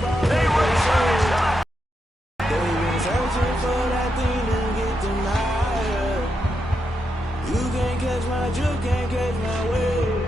They return it. They've been searching for that thing to get them higher. You can't catch my juke, can't catch my wave.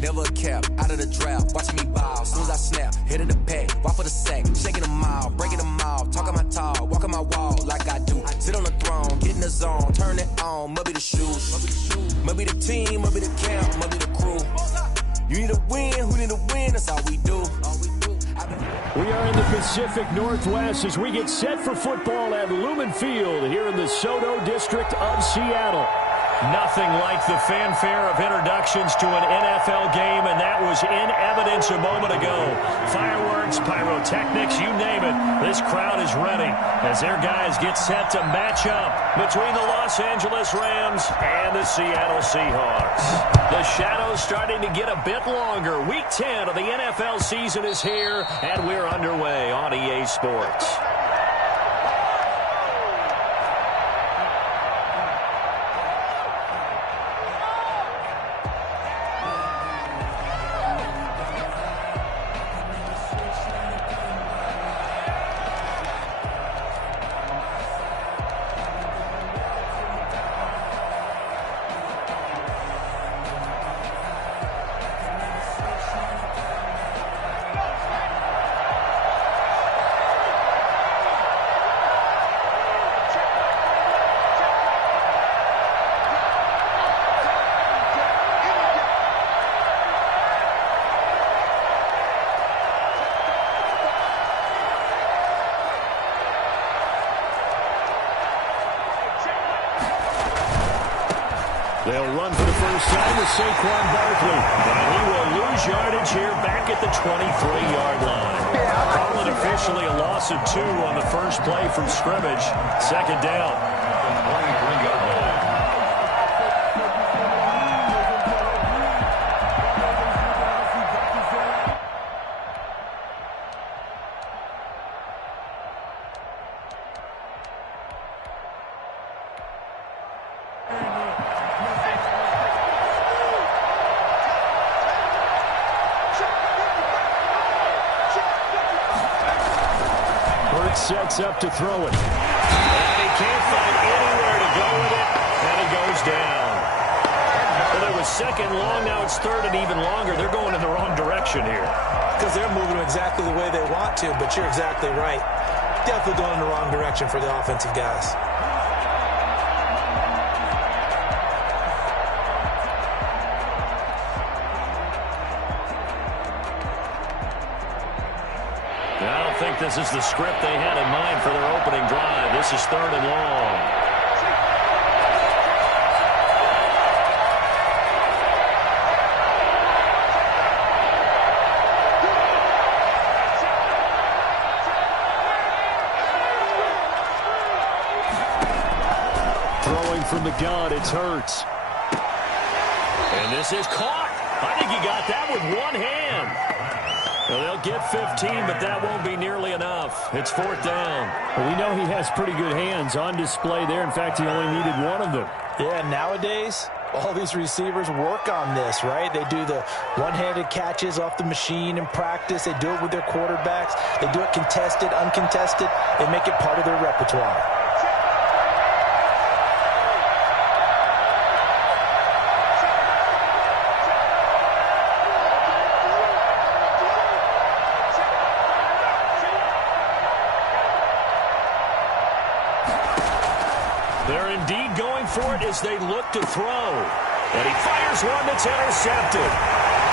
Never a cap, out of the draft, watching me ball. Soon as I snap, hit of the pack, walk for the sack, shaking them all, breaking them all, talking my tall, walking my wall like I do. Sit on the throne, get in the zone, turn it on, maybe the shoes, maybe the team, maybe the camp, maybe the crew. You need a win, who need a win, that's all we do. We are in the Pacific Northwest as we get set for football at Lumen Field here in the Soto District of Seattle. Nothing like the fanfare of introductions to an NFL game, and that was in evidence a moment ago. Fireworks, pyrotechnics, you name it. This crowd is ready as their guys get set to match up between the Los Angeles Rams and the Seattle Seahawks. The shadows starting to get a bit longer. Week 10 of the NFL season is here, and we're underway on EA Sports. They'll run for the first time with Saquon Barkley. And he will lose yardage here back at the 23-yard line. Call it officially a loss of 2 on the first play from scrimmage. Second down. 23-yard line. Sets up to throw it. And he can't find anywhere to go with it, and it goes down. Well, it was second long, now it's third and even longer. They're going in the wrong direction here. Because they're moving exactly the way they want to, but you're exactly right. Definitely going in the wrong direction for the offensive guys. I don't think this is the script they had in mind for their opening drive. This is third and long. Throwing from the gun, it's Hurts. And this is caught. I think he got that with one hand. Well, they'll get 15, but that won't be nearly enough. It's fourth down. Well, we know he has pretty good hands on display there. In fact, he only needed one of them. Yeah, nowadays, all these receivers work on this, right? They do the one-handed catches off the machine in practice. They do it with their quarterbacks. They do it contested, uncontested. They make it part of their repertoire. They're indeed going for it as they look to throw. And he fires one that's intercepted.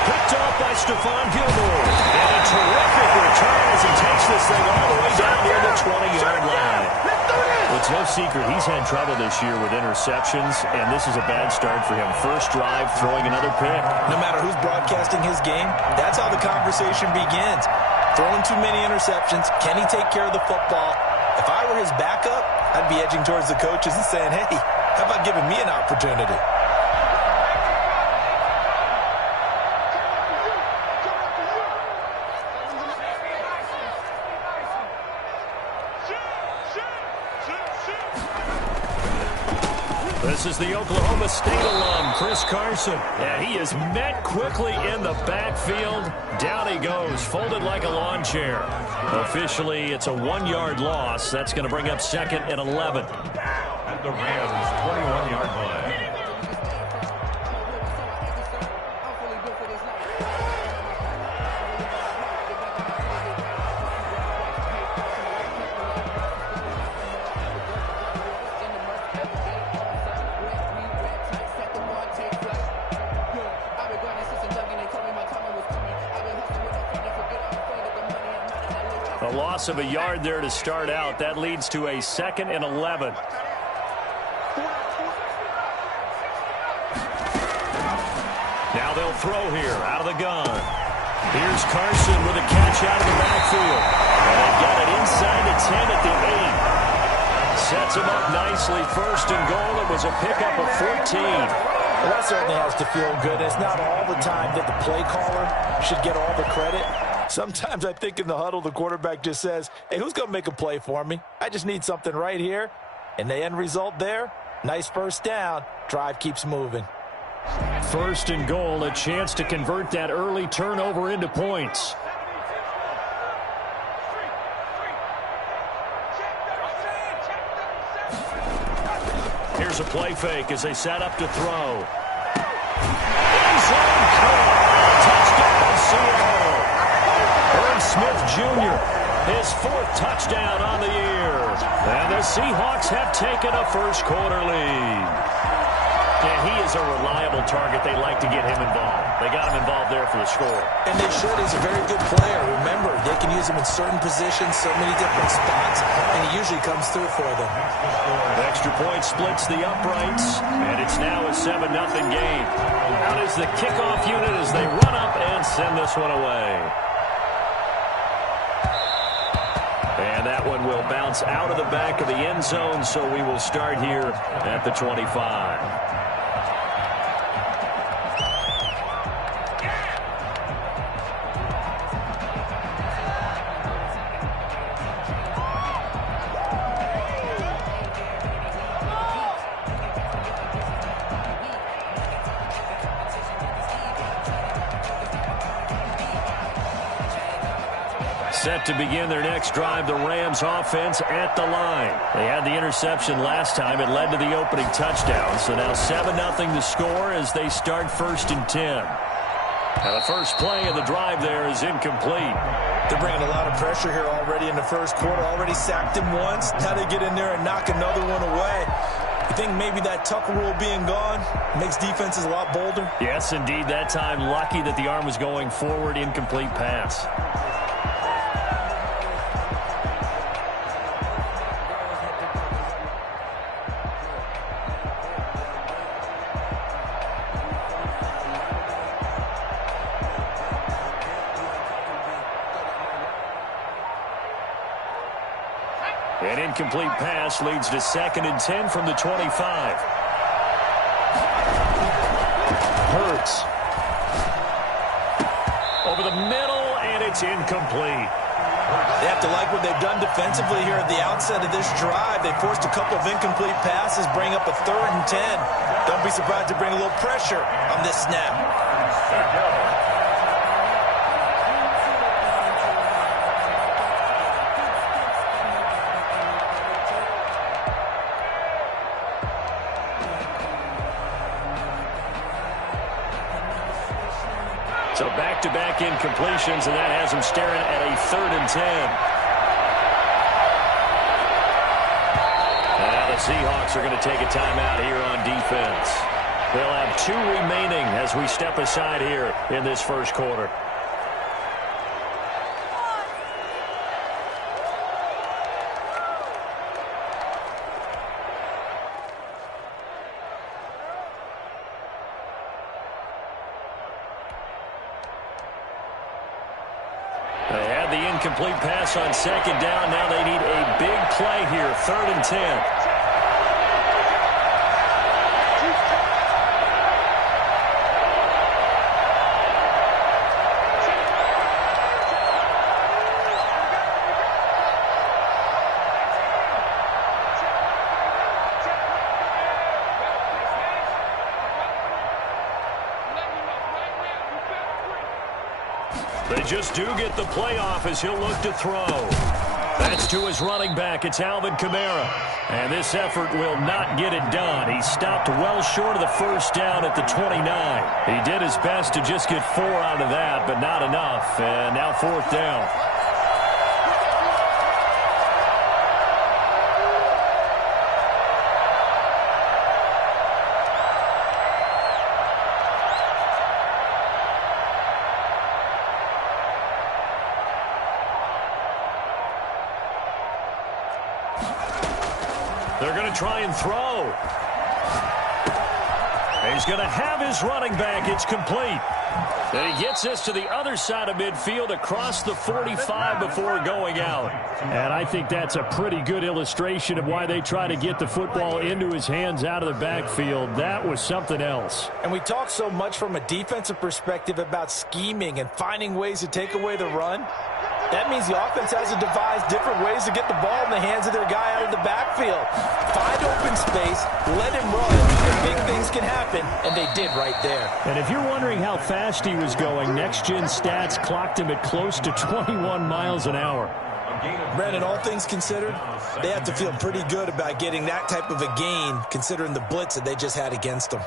Picked off by Stephon Gilmore. And a terrific return as he takes this thing all the way down near the 20-yard line. Well, it's no secret he's had trouble this year with interceptions, and this is a bad start for him. First drive, throwing another pick. No matter who's broadcasting his game, that's how the conversation begins. throwing too many interceptions. Can he take care of the football? If I were his backup, I'd be edging towards the coaches and saying, hey, how about giving me an opportunity? This is the Oklahoma State alum, Chris Carson. And he is met quickly in the backfield. Down he goes, folded like a lawn chair. Officially, it's a 1-yard loss. That's going to bring up 2nd and 11. At the Rams' 21-yard line. A loss of a yard there to start out. That leads to a 2nd and 11. Now they'll throw here out of the gun. Here's Carson with a catch out of the backfield. And they've got it inside the 10 at the 8. Sets him up nicely. 1st and goal. It was a pickup of 14. Well, that certainly has to feel good. It's not all the time that the play caller should get all the credit. Sometimes I think in the huddle, the quarterback just says, hey, who's going to make a play for me? I just need something right here. And the end result there, nice 1st down. Drive keeps moving. 1st and goal, a chance to convert that early turnover into points. Here's a play fake as they set up to throw. End zone caught. Touchdown, Seattle. Herb Smith Jr., his 4th touchdown on the year. And the Seahawks have taken a first-quarter lead. And he is a reliable target. They like to get him involved. They got him involved there for the score. And they should. He's a very good player. Remember, they can use him in certain positions, so many different spots, and he usually comes through for them. Extra point splits the uprights, and it's now a 7-0 game. Out is the kickoff unit as they run up and send this one away. And that one will bounce out of the back of the end zone, so we will start here at the 25. Set to begin their next drive, the Rams offense at the line. They had the interception last time. It led to the opening touchdown. So now 7-0 the score as they start 1st and 10. Now the first play of the drive there is incomplete. They're bringing a lot of pressure here already in the 1st quarter. Already sacked him once. Now they get in there and knock another one away. You think maybe that Tucker rule being gone makes defenses a lot bolder? Yes, indeed. That time lucky that the arm was going forward. Incomplete pass. An incomplete pass leads to 2nd and 10 from the 25. Hurts. Over the middle, and it's incomplete. They have to like what they've done defensively here at the outset of this drive. They forced a couple of incomplete passes, bring up a 3rd and 10. Don't be surprised to bring a little pressure on this snap. So back-to-back incompletions, and that has them staring at a 3rd and 10. Now the Seahawks are going to take a timeout here on defense. They'll have 2 remaining as we step aside here in this 1st quarter. They had had the incomplete pass on second down. Now they need a big play here, 3rd and 10. They just do get the playoff as he'll look to throw. That's to his running back. It's Alvin Kamara. And this effort will not get it done. He stopped well short of the first down at the 29. He did his best to just get 4 out of that, but not enough. And now 4th down. They're going to try and throw. He's going to have his running back. It's complete. And he gets us to the other side of midfield across the 45 before going out. And I think that's a pretty good illustration of why they try to get the football into his hands out of the backfield. That was something else. And we talk so much from a defensive perspective about scheming and finding ways to take away the run. That means the offense has to devise different ways to get the ball in the hands of their guy out of the backfield. Find open space, let him run, and big things can happen, and they did right there. And if you're wondering how fast he was going, next-gen stats clocked him at close to 21 miles an hour. Brandon, all things considered, they have to feel pretty good about getting that type of a gain, considering the blitz that they just had against them.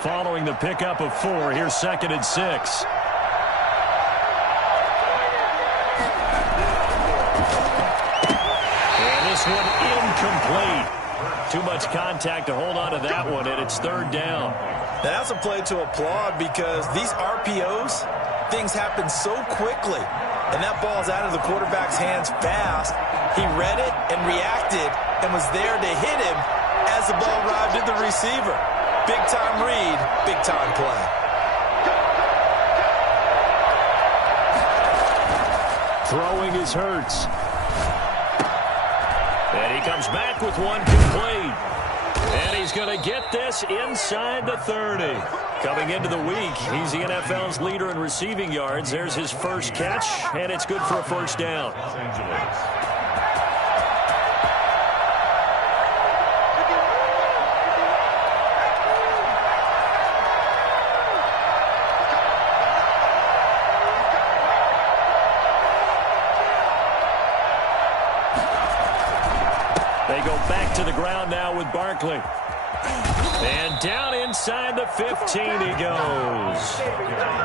Following the pickup of 4, here's 2nd and 6. This one incomplete. Too much contact to hold on to that one, and it's 3rd down. Now that's a play to applaud because these RPOs, things happen so quickly. And that ball's out of the quarterback's hands fast. He read it and reacted and was there to hit him as the ball arrived at the receiver. Big-time read, big-time play. Throwing is Hurts. And he comes back with one complete. And he's going to get this inside the 30. Coming into the week, he's the NFL's leader in receiving yards. There's his first catch, and it's good for a 1st down. They go back to the ground now with Barkley. And down inside the 15 he goes.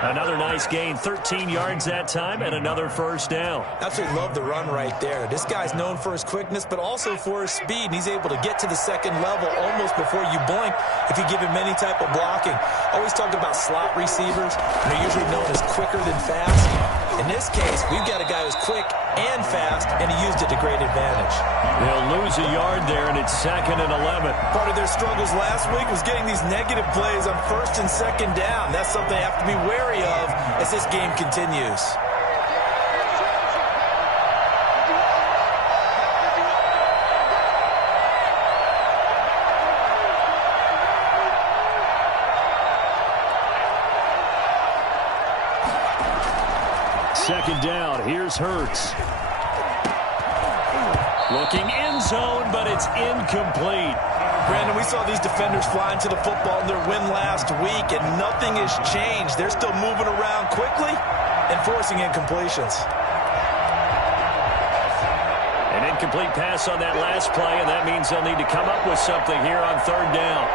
Another nice gain, 13 yards that time, and another 1st down. Absolutely love the run right there. This guy's known for his quickness, but also for his speed. And he's able to get to the 2nd level almost before you blink if you give him any type of blocking. Always talk about slot receivers. They're usually known as quicker than fast. In this case, we've got a guy who's quick and fast, and he used it to great advantage. They'll lose a yard there, and it's 2nd and 11. Part of their struggles last week was getting these negative plays on 1st and 2nd down. That's something they have to be wary of as this game continues. Second down, here's Hurts. Looking end zone, but it's incomplete. Brandon, we saw these defenders flying to the football in their win last week, and nothing has changed. They're still moving around quickly and forcing incompletions. An incomplete pass on that last play, and that means they'll need to come up with something here on 3rd down.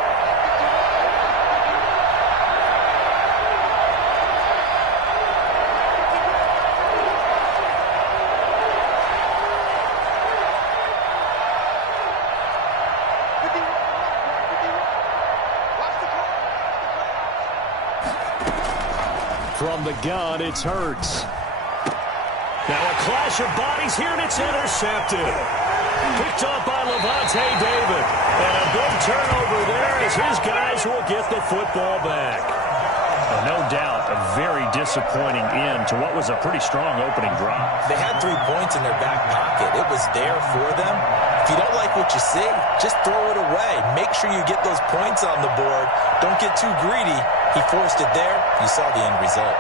From the gun, it's Hurts. Now a clash of bodies here, and it's intercepted. Picked off by Levante David. And a big turnover there as his guys will get the football back. Well, no doubt a very disappointing end to what was a pretty strong opening drive. They had 3 points in their back pocket. It was there for them. If you don't like what you see, just throw it away. Make sure you get those points on the board. Don't get too greedy. He forced it there. You saw the end result.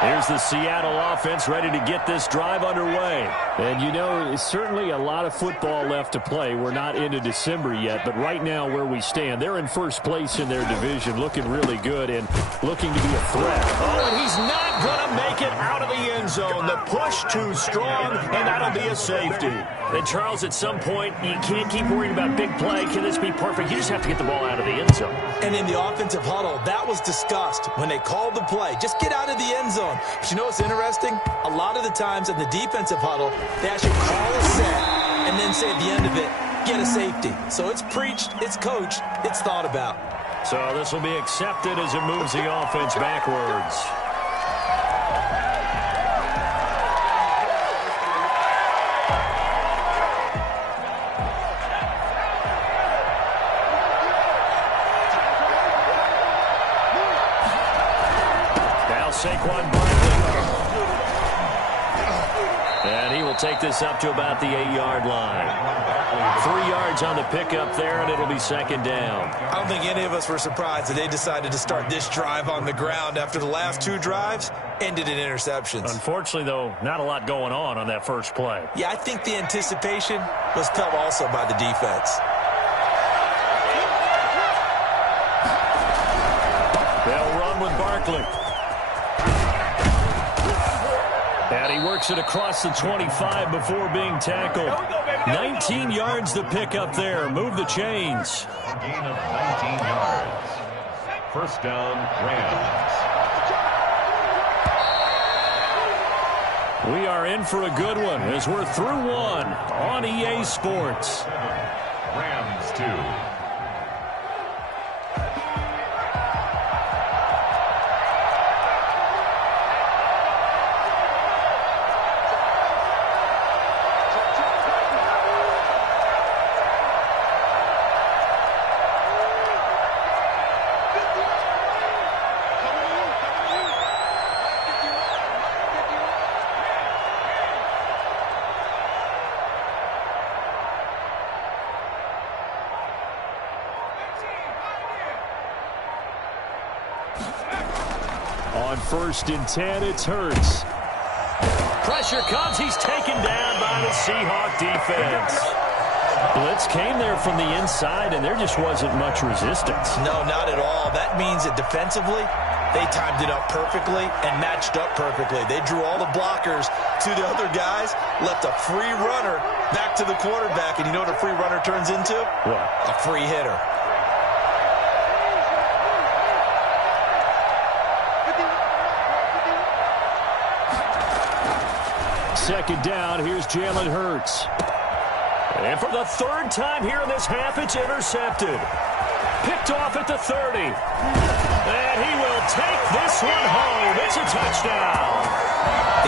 Here's the Seattle offense ready to get this drive underway. And, you know, certainly a lot of football left to play. We're not into December yet, but right now where we stand, they're in first place in their division, looking really good and looking to be a threat. Oh, and he's not going to make it out of the end zone. The push too strong, and that'll be a safety. And, Charles, at some point, you can't keep worrying about big play. Can this be perfect? You just have to get the ball out of the end zone. And in the offensive huddle, that was discussed when they called the play. Just get out of the end zone. But you know what's interesting? A lot of the times in the defensive huddle, they actually call a set and then say at the end of it, get a safety. So it's preached, it's coached, it's thought about. So this will be accepted as it moves the offense backwards. Saquon Barkley. And he will take this up to about the 8-yard line. 3 yards on the pickup there, and it'll be second down. I don't think any of us were surprised that they decided to start this drive on the ground after the last 2 drives ended in interceptions. Unfortunately, though, not a lot going on that first play. Yeah, I think the anticipation was felt also by the defense. They'll run with Barkley. And he works it across the 25 before being tackled. 19 yards to pick up there. Move the chains. A gain of 19 yards. First down, Rams. We are in for a good one as we're through one on EA Sports. Rams 2. On 1st and 10, it's Hurts. Pressure comes. He's taken down by the Seahawk defense. Blitz came there from the inside, and there just wasn't much resistance. No, not at all. That means that defensively, they timed it up perfectly and matched up perfectly. They drew all the blockers to the other guys, left a free runner back to the quarterback, and you know what a free runner turns into? What? A free hitter. Second down, here's Jalen Hurts. And for the 3rd time here in this half, it's intercepted. Picked off at the 30. And he will take this one home. It's a touchdown.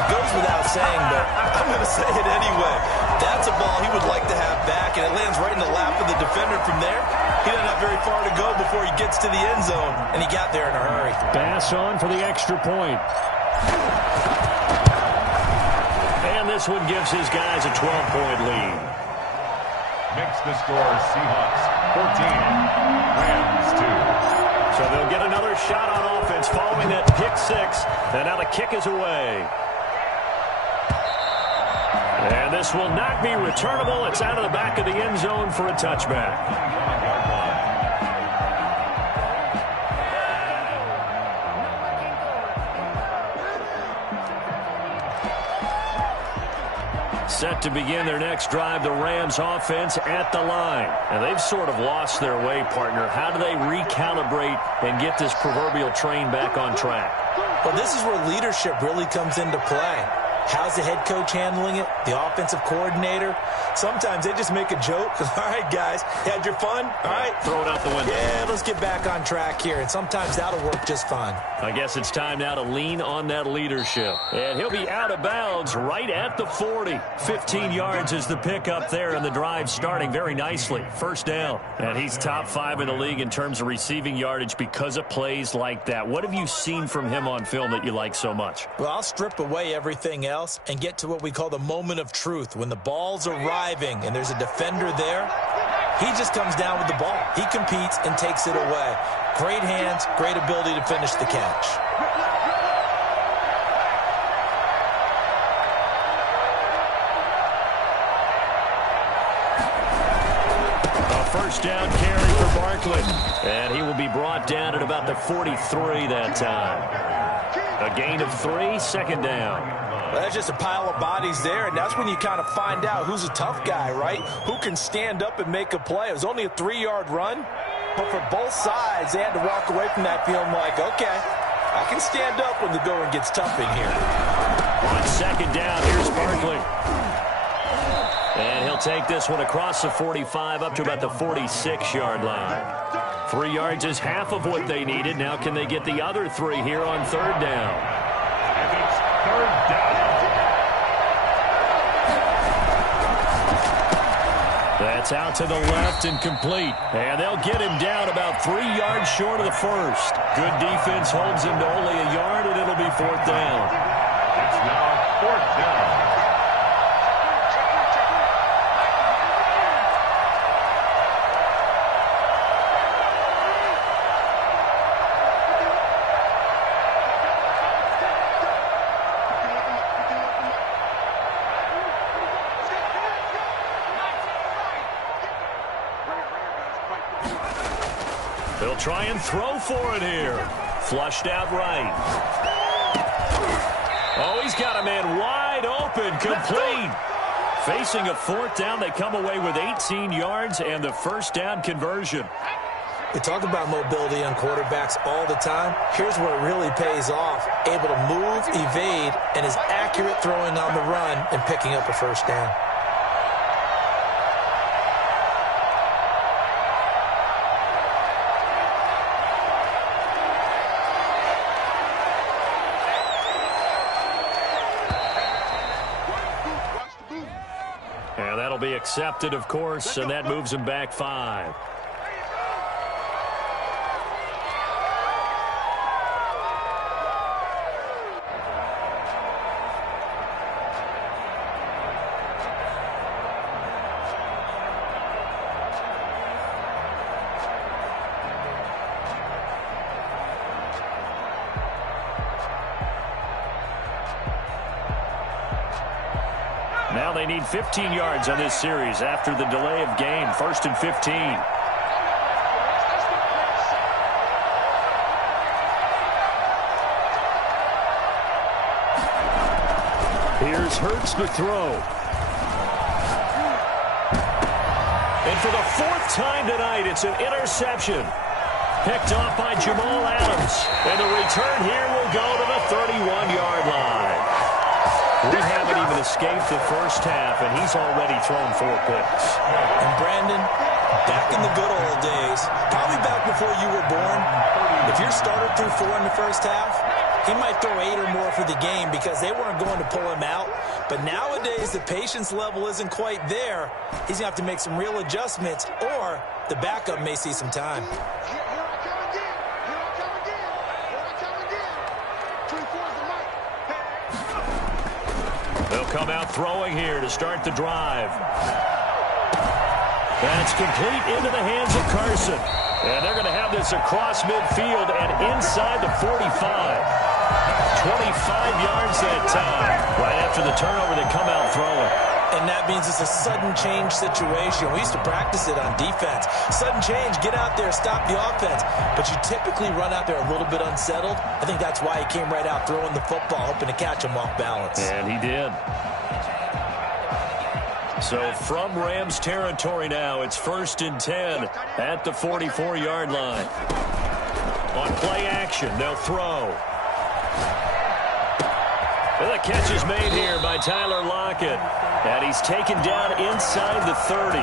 It goes without saying, but I'm going to say it anyway. That's a ball he would like to have back, and it lands right in the lap of the defender from there. He doesn't have very far to go before he gets to the end zone, and he got there in a hurry. Pass on for the extra point. And this one gives his guys a 12-point lead. Makes the score Seahawks 14, Rams 2. So they'll get another shot on offense following that pick 6. And now the kick is away. And this will not be returnable. It's out of the back of the end zone for a touchback. Set to begin their next drive, the Rams offense at the line. And they've sort of lost their way, partner. How do they recalibrate and get this proverbial train back on track? Well, this is where leadership really comes into play. How's the head coach handling it? The offensive coordinator? Sometimes they just make a joke. All right, guys, had your fun? All right. Throw it out the window. Yeah, let's get back on track here, and sometimes that'll work just fine. I guess it's time now to lean on that leadership. And he'll be out of bounds right at the 40. 15 yards is the pickup there, and the drive starting very nicely. First down. And he's top 5 in the league in terms of receiving yardage because of plays like that. What have you seen from him on film that you like so much? Well, I'll strip away everything else and get to what we call the moment of truth. When the ball's arriving and there's a defender there, he just comes down with the ball. He competes and takes it away. Great hands, great ability to finish the catch. First down carry for Barkley. And he will be brought down at about the 43 that time. A gain of 3, second down. Well, that's just a pile of bodies there, and that's when you kind of find out who's a tough guy, right? Who can stand up and make a play. It was only a 3-yard run, but for both sides, they had to walk away from that feeling like, okay, I can stand up when the going gets tough in here. On second down, here's Barkley. And he'll take this one across the 45 up to about the 46-yard line. 3 yards is half of what they needed. Now can they get the other 3 here on third down? And it's third down. That's out to the left and complete. And they'll get him down about 3 yards short of the first. Good defense holds him to only a yard, and it'll be fourth down. It's now fourth down. They'll try and throw for it here. Flushed out right. Oh, he's got a man wide open, complete. Facing a fourth down, they come away with 18 yards and the first down conversion. We talk about mobility on quarterbacks all the time. Here's where it really pays off. Able to move, evade, and is accurate throwing on the run and picking up a first down. And that'll be accepted, of course, and that moves him back 5. Now they need 15 yards on this series after the delay of game. First and 15. Here's Hurts to throw. And for the 4th time tonight, it's an interception. Picked off by Jamal Adams. And the return here will go to the 31-yard line. We haven't even escaped the first half, and he's already thrown 4 picks. And Brandon, back in the good old days, probably back before you were born, if your starter threw 4 in the first half, he might throw 8 or more for the game because they weren't going to pull him out. But nowadays, the patience level isn't quite there. He's going to have to make some real adjustments, or the backup may see some time. They'll come out throwing here to start the drive. That's complete into the hands of Carson. And they're going to have this across midfield and inside the 45. 25 yards that time. Right after the turnover, they come out throwing. And that means it's a sudden change situation. We used to practice it on defense. Sudden change, get out there, stop the offense. But you typically run out there a little bit unsettled. I think that's why he came right out throwing the football, hoping to catch him off balance. And he did. So from Rams territory now, it's 1st and 10 at the 44-yard line. On play action, they'll throw. Well, the catch is made here by Tyler Lockett. And he's taken down inside the 30.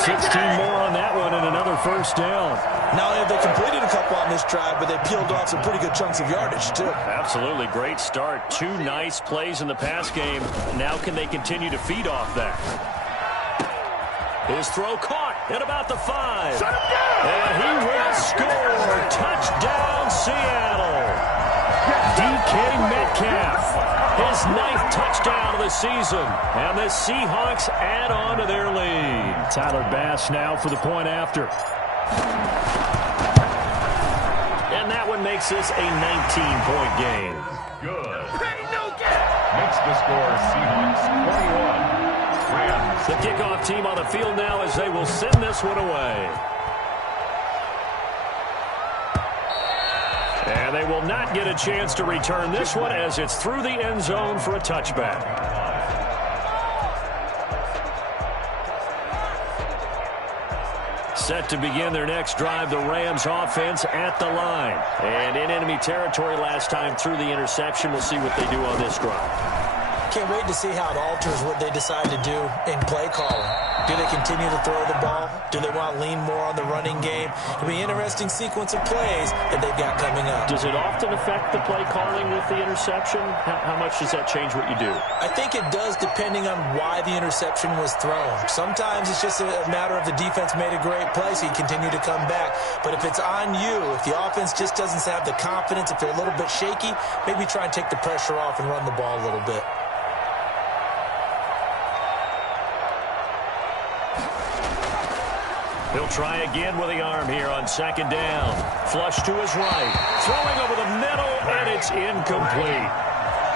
16 more on that one and another first down. Not only have they completed a couple on this drive, but they peeled off some pretty good chunks of yardage, too. Absolutely great start. 2 nice plays in the pass game. Now can they continue to feed off that? His throw caught at about the 5. And he will score. Touchdown, Seattle. DK Metcalf. His 9th touchdown of the season. And the Seahawks add on to their lead. Tyler Bass now for the point after. And that one makes this a 19-point game. Good. Makes the score Seahawks 21. Rams. The kickoff team on the field now as they will send this one away. And they will not get a chance to return this one as it's through the end zone for a touchback. Set to begin their next drive, the Rams offense at the line. And in enemy territory last time through the interception. We'll see what they do on this drive. Can't wait to see how it alters what they decide to do in play calling. Do they continue to throw the ball? Do they want to lean more on the running game? It'll be an interesting sequence of plays that they've got coming up. Does it often affect the play calling with the interception? How much does that change what you do? I think it does depending on why the interception was thrown. Sometimes it's just a matter of the defense made a great play, so you continue to come back. But if it's on you, if the offense just doesn't have the confidence, if they're a little bit shaky, maybe try and take the pressure off and run the ball a little bit. He'll try again with the arm here on second down. Flush to his right. Throwing over the middle, and it's incomplete.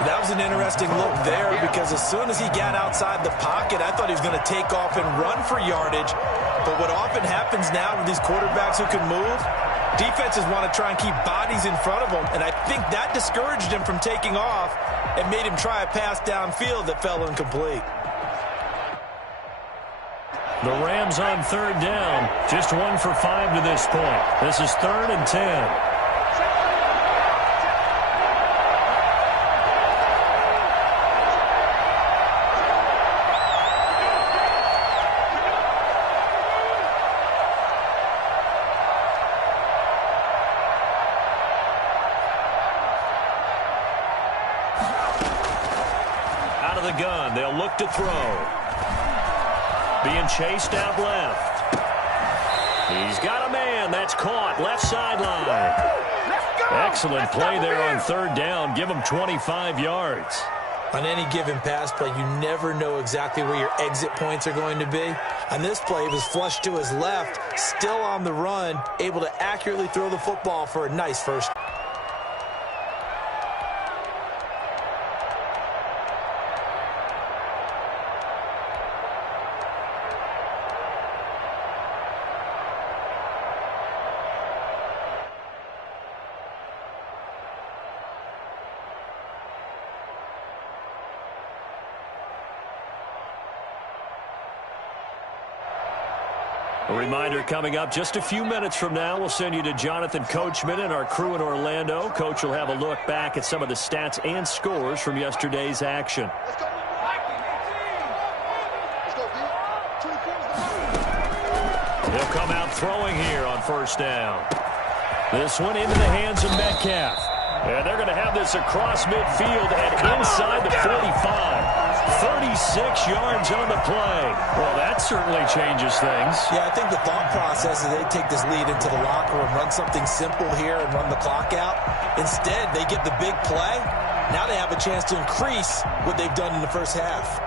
That was an interesting look there because as soon as he got outside the pocket, I thought he was going to take off and run for yardage. But what often happens now with these quarterbacks who can move, defenses want to try and keep bodies in front of them. And I think that discouraged him from taking off and made him try a pass downfield that fell incomplete. The Rams on third down. Just 1 for 5 to this point. This is 3rd and 10. Out of the gun, they'll look to throw. Being chased out left. He's got a man. That's caught. Left sideline. Excellent play there on third down. Give him 25 yards. On any given pass play, you never know exactly where your exit points are going to be. On this play, he was flushed to his left, still on the run, able to accurately throw the football for a nice first. A reminder coming up just a few minutes from now, we'll send you to Jonathan Coachman and our crew in Orlando. Coach will have a look back at some of the stats and scores from yesterday's action. He'll come out throwing here on first down. This one into the hands of Metcalf. And they're going to have this across midfield and inside the 45. 36 yards on the play. Well, that certainly changes things. Yeah, I think the thought process is they take this lead into the locker room, run something simple here and run the clock out. Instead, they get the big play. Now they have a chance to increase what they've done in the first half.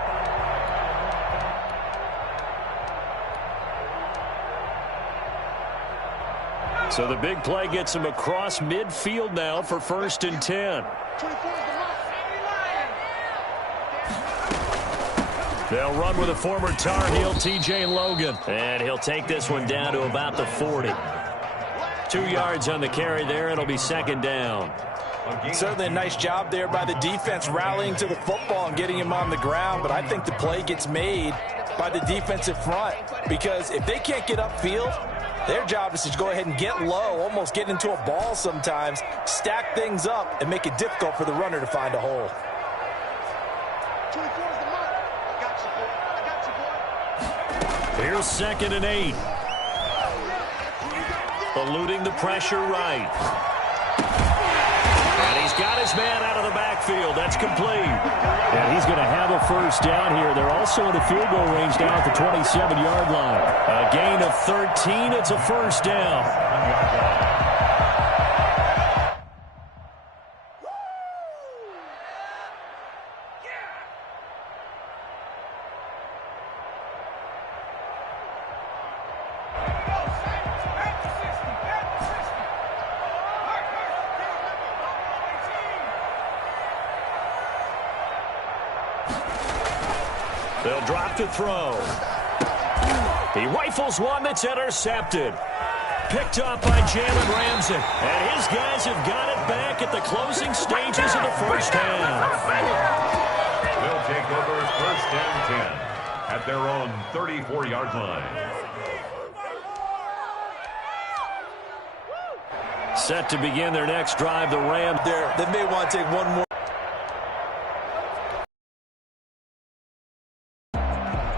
So the big play gets him across midfield now for 1st and 10. They'll run with a former Tar Heel, T.J. Logan. And he'll take this one down to about the 40. 2 yards on the carry there. It'll be 2nd down. Certainly a nice job there by the defense rallying to the football and getting him on the ground. But I think the play gets made by the defensive front. Because if they can't get upfield, their job is to go ahead and get low, almost get into a ball sometimes, stack things up, and make it difficult for the runner to find a hole. Here's 2nd and 8. Eluding the pressure right. And he's got his man out of the backfield. That's complete. And he's going to have a first down here. They're also in the field goal range now at the 27-yard line. A gain of 13. It's a first down. They'll drop to throw. He rifles one that's intercepted. Picked up by Jalen Ramsey. And his guys have got it back at the closing stages of the first half. They'll take over 1st and 10 at their own 34-yard line. Set to begin their next drive, the Rams. They may want to take one more.